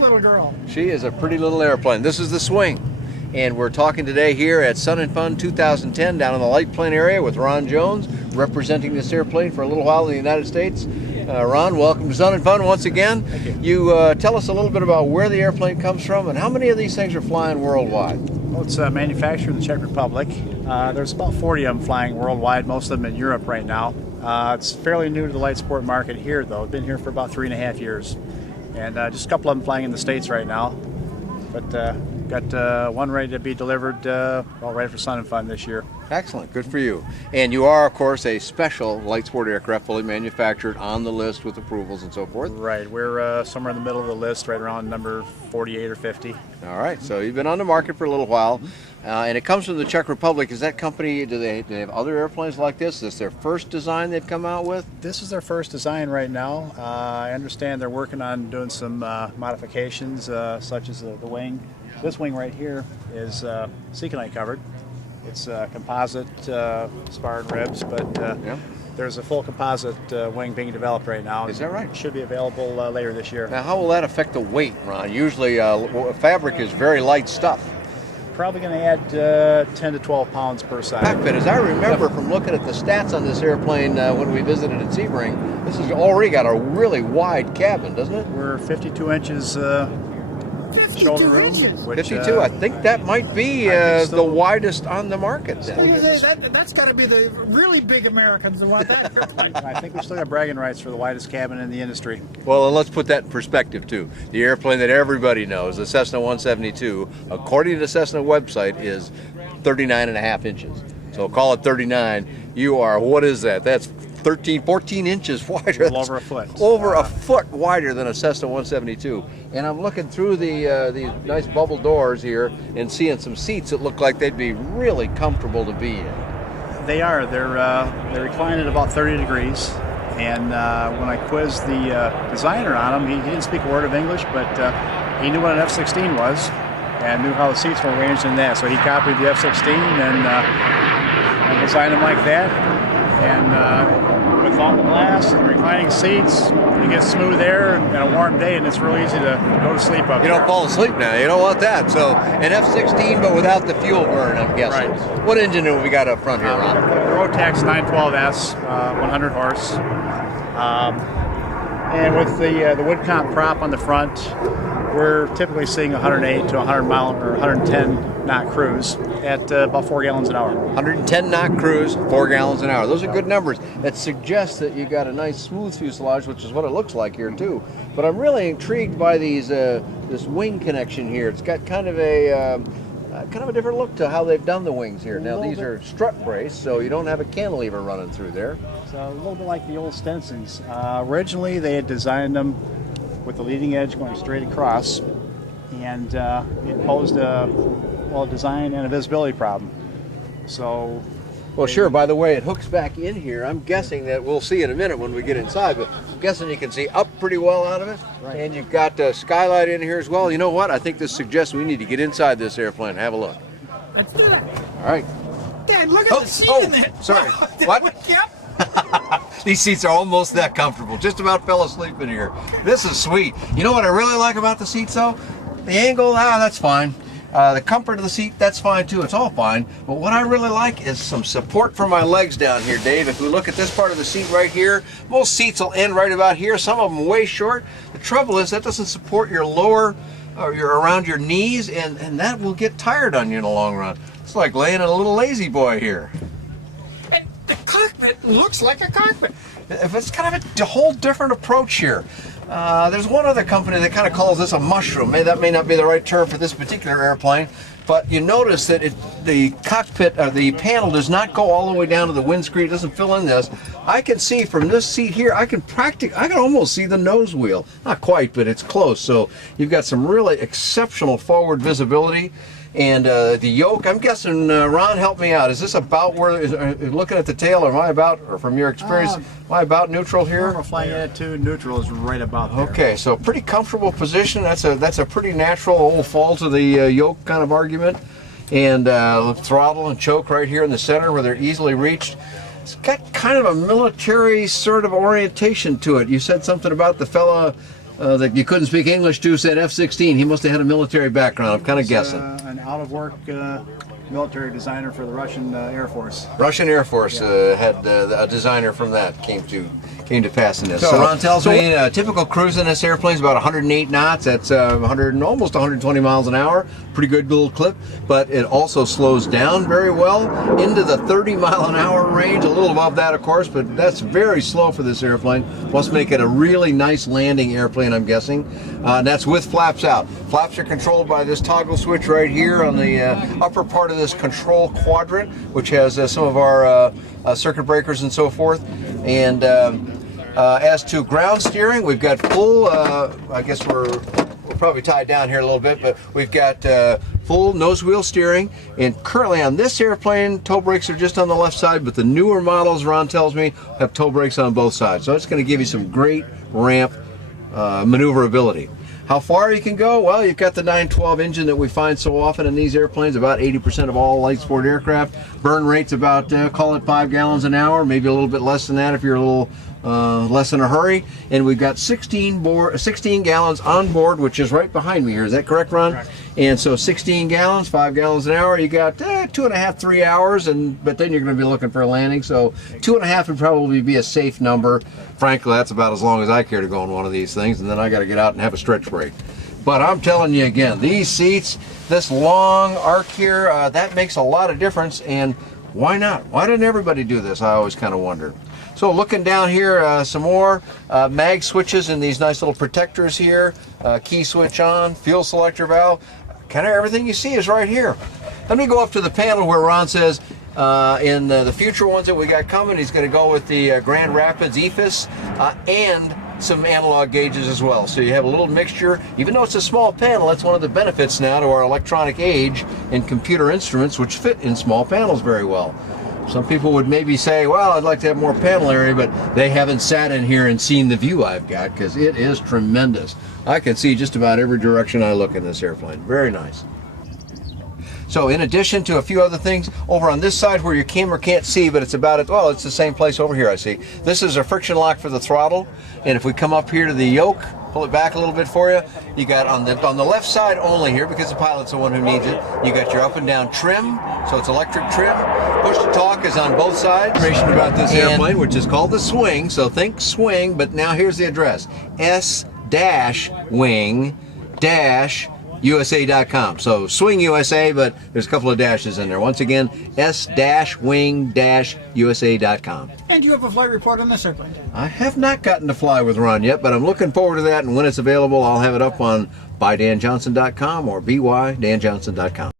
little girl? She is a pretty little airplane. This is the Swing. And we're talking today here at Sun and Fun 2010 down in the Light Plane area with Ron Jones, representing this airplane for a little while in the United States. Ron, welcome to Sun and Fun once again. Thank you. You tell us a little bit about where the airplane comes from and how many of these things are flying worldwide? Well, it's manufactured in the Czech Republic. There's about 40 of them flying worldwide, most of them in Europe right now. It's fairly new to the light sport market here, though. It's been here for about 3.5 years. And just a couple of them flying in the States right now. But got one ready to be delivered, all ready for Sun and Fun this year. Excellent, good for you. And you are, of course, a special light sport aircraft, fully manufactured, on the list with approvals and so forth. Right, we're somewhere in the middle of the list, right around number 48 or 50. All right, so you've been on the market for a little while, and it comes from the Czech Republic. Is that company, do they have other airplanes like this? Is this their first design they've come out with? This is their first design right now. I understand they're working on doing some modifications, such as the wing. This wing right here is Seconite covered. It's composite spar and ribs, but Yeah. there's a full composite wing being developed right now. Is that right? It should be available later this year. Now, how will that affect the weight, Ron? Usually, fabric is very light stuff. Probably going to add 10 to 12 pounds per side. Cockpit, as I remember from looking at the stats on this airplane when we visited at Sebring, this has already got a really wide cabin, doesn't it? We're 52 inches 52 shoulder room. inches. Which, 52. I think that might be I think the so. widest on the market then. That's got to be the really big Americans who want that airplane. I think we still got bragging rights for the widest cabin in the industry. Well, and let's put that in perspective too. The airplane that everybody knows, the Cessna 172, according to the Cessna website, is 39.5 inches. So call it 39. You are, what is that? That's 13, 14 inches wider. A little over a foot. Over a foot wider than a Cessna 172. And I'm looking through these nice bubble doors here and seeing some seats that look like they'd be really comfortable to be in. They are. They're reclined at about 30 degrees. And when I quizzed the designer on them, he didn't speak a word of English, but he knew what an F-16 was and knew how the seats were arranged in that. So he copied the F-16 and designed them like that. And with all the glass and reclining seats, you get smooth air and a warm day, and it's really easy to go to sleep up You there. don't fall asleep now. You don't want that. So an F-16, but without the fuel burn, I'm guessing. Right. What engine have we got up front here, The Ron? Rotax 912S, 100 horse. And with the wood comp prop on the front, we're typically seeing 108 to 100 mile or 110 knot cruise at about 4 gallons an hour. 110 knot cruise, 4 gallons an hour. Those are good numbers. That suggests that you got a nice smooth fuselage, which is what it looks like here too. But I'm really intrigued by these this wing connection here. It's got kind of a different look to how they've done the wings here. Now these are strut brace, so you don't have a cantilever running through there. It's a little bit like the old Stensons. Originally, they had designed them with the leading edge going straight across, and it posed a design and a visibility problem. So, Well, sure. By the way, it hooks back in here. I'm guessing that we'll see in a minute when we get inside, but I'm guessing you can see up pretty well out of it. Right. And you've got a skylight in here as well. You know what? I think this suggests we need to get inside this airplane. Have a look. Let's do it. All right. Dad, look at the seat in there. Sorry. Did What? I wake you up? These seats are almost that comfortable. Just about fell asleep in here. This is sweet. You know what I really like about the seats, though? The angle, that's fine. The comfort of the seat, that's fine too. It's all fine. But what I really like is some support for my legs down here, Dave. If we look at this part of the seat right here, most seats will end right about here. Some of them way short. The trouble is that doesn't support your lower, or around your knees, and that will get tired on you in the long run. It's like laying in a little lazy boy here. And the cockpit looks like a cockpit. If it's kind of a whole different approach here. There's one other company that kind of calls this a mushroom. That may not be the right term for this particular airplane, but you notice that the cockpit, or the panel, does not go all the way down to the windscreen. It doesn't fill in this. I can see from this seat here, I can almost see the nose wheel. Not quite, but it's close. So you've got some really exceptional forward visibility. And the yoke, I'm guessing, Ron, help me out. Is this about where, looking at the tail, am I about, or from your experience, am I about neutral here? Normal flying attitude, neutral is right about there. Okay, so pretty comfortable position. That's a pretty natural old fall to the yoke kind of argument. And throttle and choke right here in the center where they're easily reached. It's got kind of a military sort of orientation to it. You said something about the fella that you couldn't speak English to said F-16. He must have had a military background. I'm kind of He's, guessing. An out-of-work military designer for the Russian Air Force. Russian Air Force had a designer from that came to pass in this. So Ron tells me typical cruise in this airplane is about 108 knots. That's almost 120 miles an hour. Pretty good little clip, but it also slows down very well into the 30 mile an hour range, a little above that of course, but that's very slow for this airplane. Must make it a really nice landing airplane, I'm guessing. And that's with flaps out. Flaps are controlled by this toggle switch right here on the upper part of this control quadrant, which has some of our circuit breakers and so forth. And as to ground steering, we've got full, I guess we're probably tied down here a little bit, but we've got full nose wheel steering. And currently on this airplane, toe brakes are just on the left side, but the newer models, Ron tells me, have toe brakes on both sides. So it's going to give you some great ramp maneuverability. How far you can go? Well, you've got the 912 engine that we find so often in these airplanes. About 80% of all light sport aircraft. Burn rate's about, call it 5 gallons an hour, maybe a little bit less than that if you're a little less in a hurry. And we've got 16 gallons on board, which is right behind me here. Is that correct, Ron? Correct. And so 16 gallons, 5 gallons an hour, you got 2.5, 3 hours, but then you're going to be looking for a landing. So 2.5 would probably be a safe number. Frankly, that's about as long as I care to go on one of these things, and then I got to get out and have a stretch break. But I'm telling you again, these seats, this long arc here, that makes a lot of difference. And why not? Why didn't everybody do this? I always kind of wonder. So looking down here, some more mag switches and these nice little protectors here. Key switch on, fuel selector valve. Kind of everything you see is right here. Let me go up to the panel where Ron says in the future ones that we got coming, he's going to go with the Grand Rapids EFIS and some analog gauges as well. So you have a little mixture. Even though it's a small panel, that's one of the benefits now to our electronic age and computer instruments, which fit in small panels very well. Some people would maybe say, well, I'd like to have more panel area, but they haven't sat in here and seen the view I've got, because it is tremendous. I can see just about every direction I look in this airplane. Very nice. So in addition to a few other things, over on this side where your camera can't see, but it's about it, well, it's the same place over here I see. This is a friction lock for the throttle, and if we come up here to the yoke, pull it back a little bit for you, you got on the left side only here, because the pilot's the one who needs it, you got your up and down trim, so it's electric trim. Push to talk is on both sides. Information about this airplane, which is called the Swing, so think swing, but now here's the address, s-wing-usa.com. So Swing USA, but there's a couple of dashes in there. Once again, s-wing-usa.com. And you have a flight report on this airplane. I have not gotten to fly with Ron yet, but I'm looking forward to that, and when it's available, I'll have it up on bydanjohnson.com or bydanjohnson.com.